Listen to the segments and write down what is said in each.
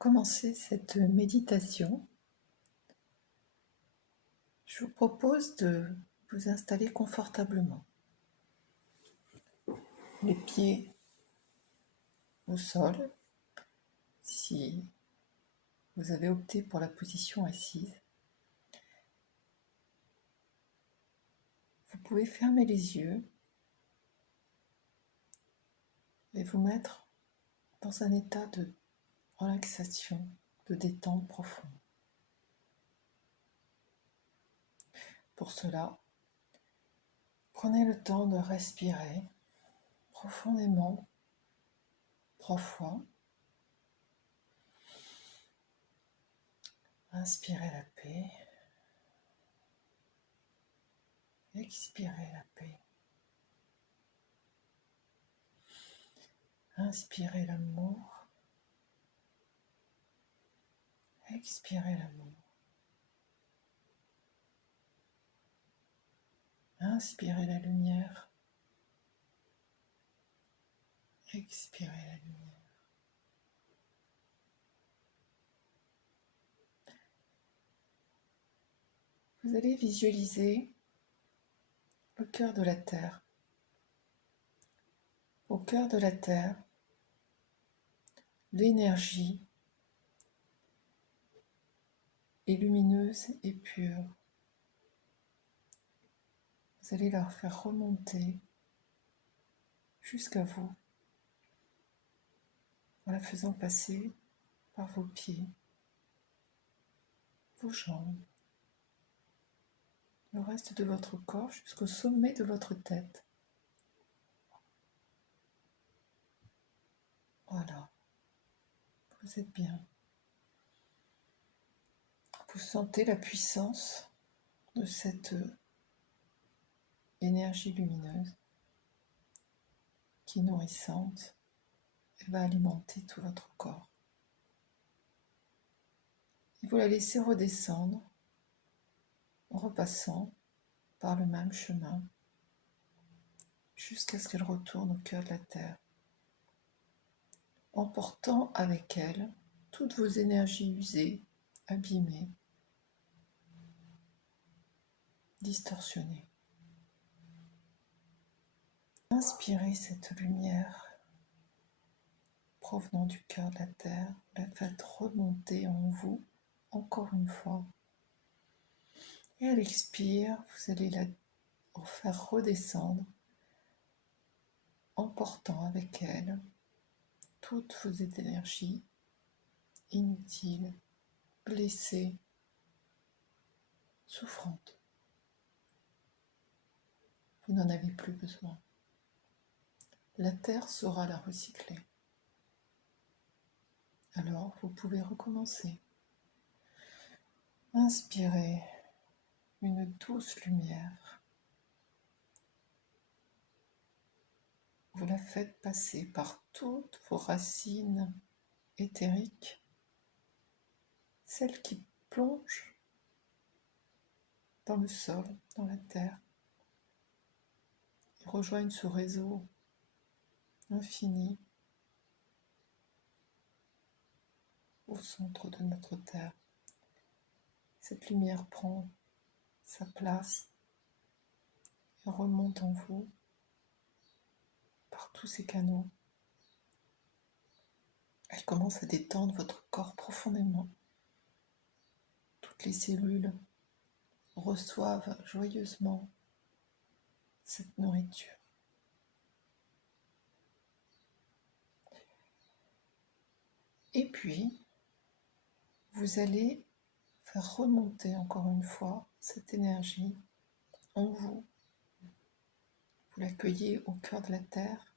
commencer cette méditation, je vous propose de vous installer confortablement. Les pieds au sol, si vous avez opté pour la position assise. Vous pouvez fermer les yeux et vous mettre dans un état de relaxation, de détente profonde. Pour cela, prenez le temps de respirer profondément 3 fois. Inspirez la paix, expirez la paix. Inspirez l'amour, expirez l'amour. Inspirez la lumière, expirez la lumière. Vous allez visualiser le cœur de la Terre. Au cœur de la Terre, l'énergie est lumineuse et pure. Vous allez la faire remonter jusqu'à vous, en la faisant passer par vos pieds, vos jambes, le reste de votre corps jusqu'au sommet de votre tête. Voilà, vous êtes bien. Vous sentez la puissance de cette énergie lumineuse qui est nourrissante et va alimenter tout votre corps. Et vous la laissez redescendre en repassant par le même chemin jusqu'à ce qu'elle retourne au cœur de la Terre, emportant avec elle toutes vos énergies usées, abîmées, distorsionnées. Inspirez cette lumière provenant du cœur de la Terre, la faites remonter en vous encore une fois. Et à l'expire, vous allez la faire redescendre, emportant avec elle toutes vos énergies inutiles, blessées, souffrantes. Vous n'en avez plus besoin. La Terre saura la recycler. Alors, vous pouvez recommencer. Inspirez une douce lumière. Vous la faites passer par toutes vos racines éthériques, celles qui plongent dans le sol, dans la terre, et rejoignent ce réseau infini au centre de notre terre. Cette lumière prend sa place et remonte en vous par tous ces canaux. Elle commence à détendre votre corps profondément. Toutes les cellules reçoivent joyeusement cette nourriture. Et puis, vous allez faire remonter encore une fois cette énergie en vous. Vous l'accueillez au cœur de la terre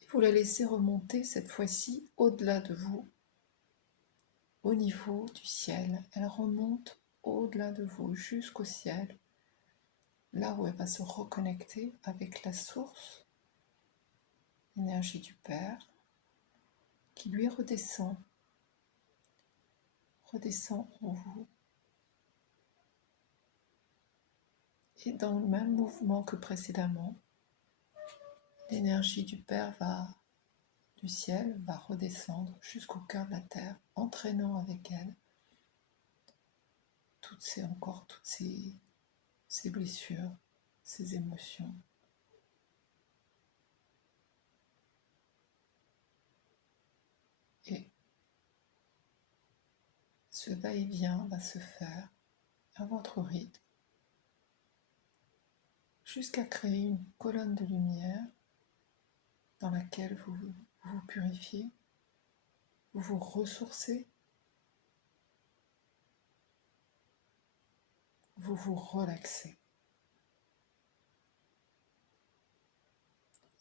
et vous la laissez remonter cette fois-ci au-delà de vous, au niveau du ciel. Elle remonte au-delà de vous, jusqu'au ciel, là où elle va se reconnecter avec la source, l'énergie du Père, qui lui redescend en vous. Et dans le même mouvement que précédemment, l'énergie du Père va du ciel va redescendre jusqu'au cœur de la terre, entraînant avec elle toutes ces blessures, ces émotions. Et ce va-et-vient va se faire à votre rythme, jusqu'à créer une colonne de lumière dans laquelle vous vous purifiez, vous vous ressourcez, vous vous relaxez.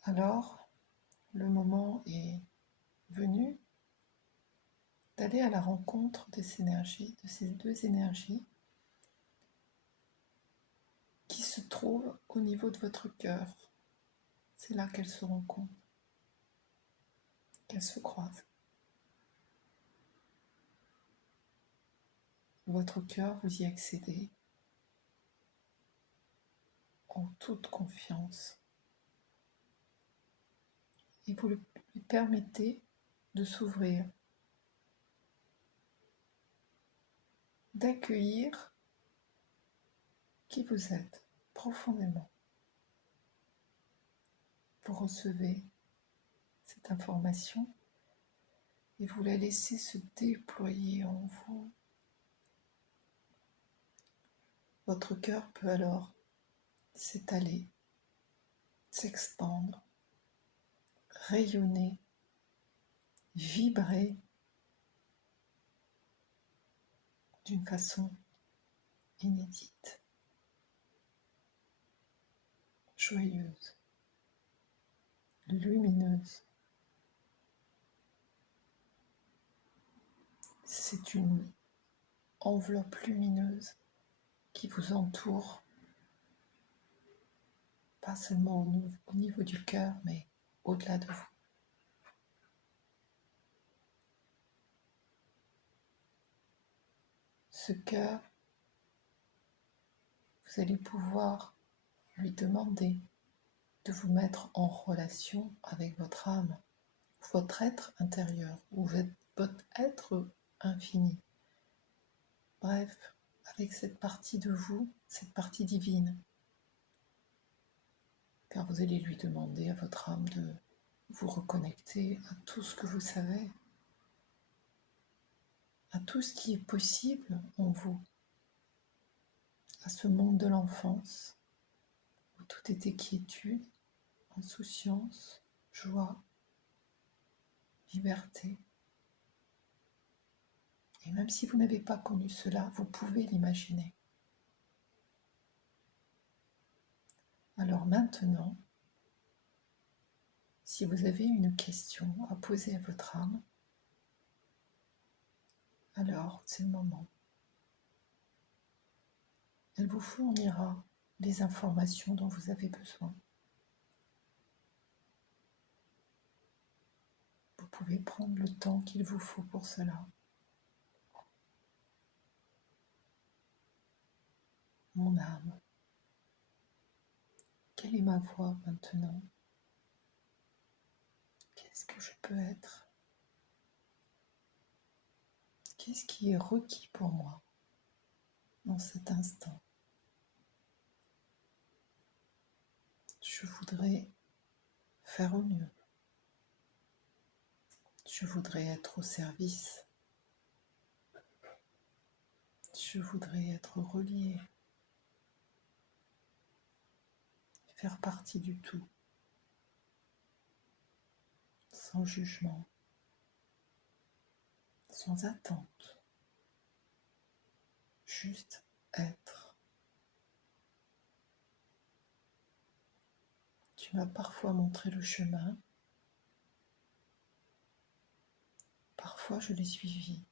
Alors, le moment est venu d'aller à la rencontre de ces deux énergies qui se trouvent au niveau de votre cœur. C'est là qu'elles se rencontrent, qu'elles se croisent. Votre cœur, vous y accédez en toute confiance et vous lui permettez de s'ouvrir, d'accueillir qui vous êtes profondément. Vous recevez cette information et vous la laissez se déployer en vous. Votre cœur peut alors s'étaler, s'expandre, rayonner, vibrer d'une façon inédite, joyeuse, lumineuse. C'est une enveloppe lumineuse qui vous entoure, pas seulement au niveau du cœur, mais au-delà de vous. Ce cœur, vous allez pouvoir lui demander de vous mettre en relation avec votre âme, votre être intérieur, ou votre être infini. Bref, avec cette partie de vous, cette partie divine. Car vous allez lui demander à votre âme de vous reconnecter à tout ce que vous savez, à tout ce qui est possible en vous, à ce monde de l'enfance, où tout était quiétude, insouciance, joie, liberté. Et même si vous n'avez pas connu cela, vous pouvez l'imaginer. Alors maintenant, si vous avez une question à poser à votre âme, alors c'est le moment. Elle vous fournira les informations dont vous avez besoin. Vous pouvez prendre le temps qu'il vous faut pour cela. Mon âme, quelle est ma voix maintenant? Qu'est-ce que je peux être? Qu'est-ce qui est requis pour moi dans cet instant? Je voudrais faire au mieux. Je voudrais être au service. Je voudrais être relié. Faire partie du tout. Sans jugement. Sans attente. Juste être. Tu m'as parfois montré le chemin. Parfois je l'ai suivi.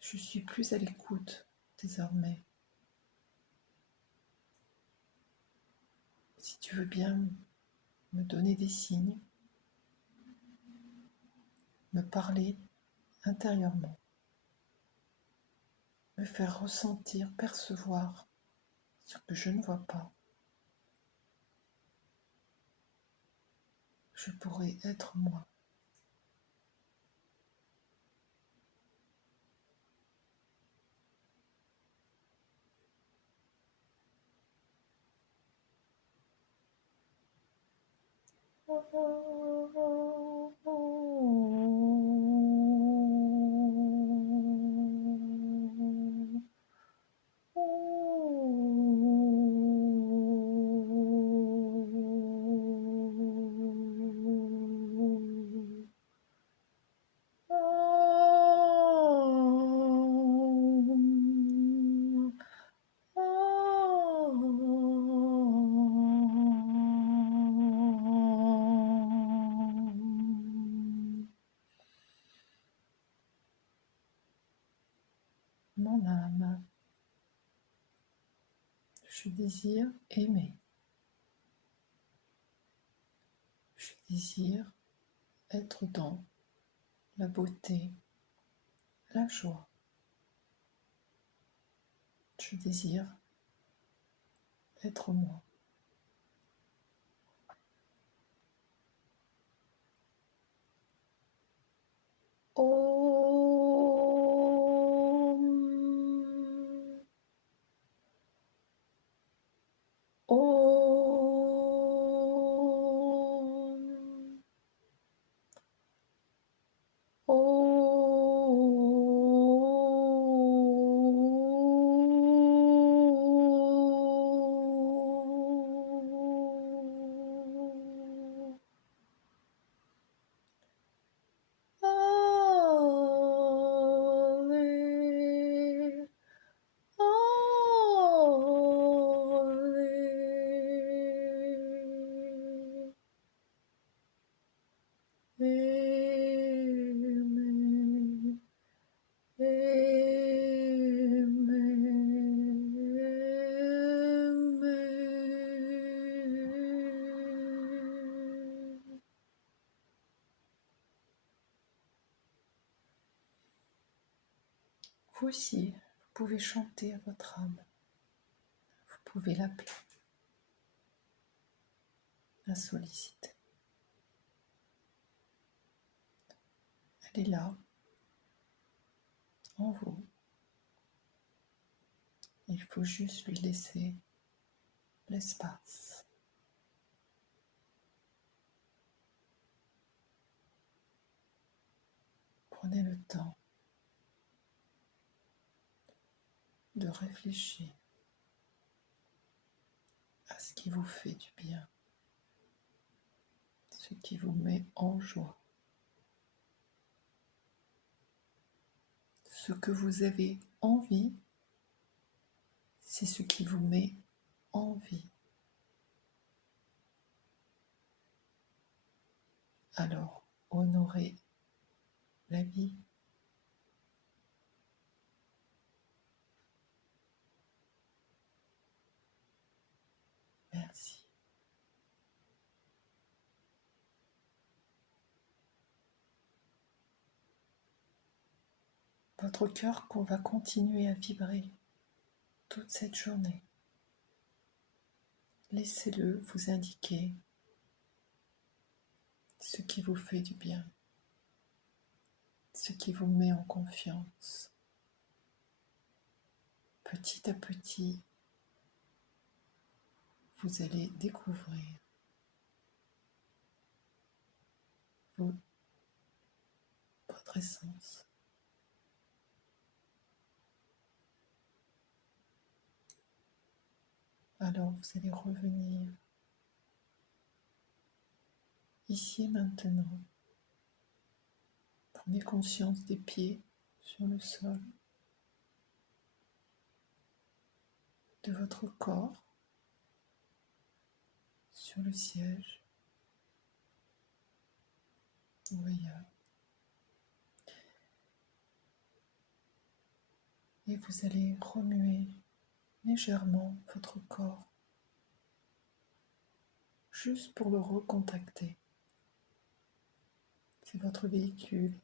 Je suis plus à l'écoute désormais. Si tu veux bien me donner des signes, me parler intérieurement, me faire ressentir, percevoir ce que je ne vois pas. je pourrais être moi. Mon âme, je désire aimer. Je désire être dans la beauté, la joie. Je désire être moi. Vous aussi, vous pouvez chanter à votre âme. Vous pouvez l'appeler, la solliciter. Elle est là, en vous. Il faut juste lui laisser l'espace. Prenez le temps de réfléchir à ce qui vous fait du bien, ce qui vous met en joie, ce que vous avez envie, c'est ce qui vous met en vie. Alors, honorez la vie. Merci. Votre cœur qu'on va continuer à vibrer toute cette journée. Laissez-le vous indiquer ce qui vous fait du bien, ce qui vous met en confiance. Petit à petit, vous allez découvrir votre essence. Alors vous allez revenir ici et maintenant. Prenez conscience des pieds sur le sol, de votre corps sur le siège ou ailleurs. Et vous allez remuer légèrement votre corps, juste pour le recontacter. C'est votre véhicule.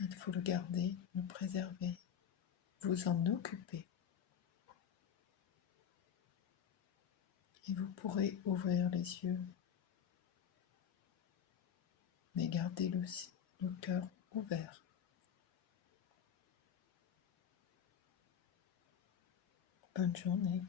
Il faut le garder, le préserver, vous en occuper. Et vous pourrez ouvrir les yeux mais gardez le cœur ouvert. Bonne journée.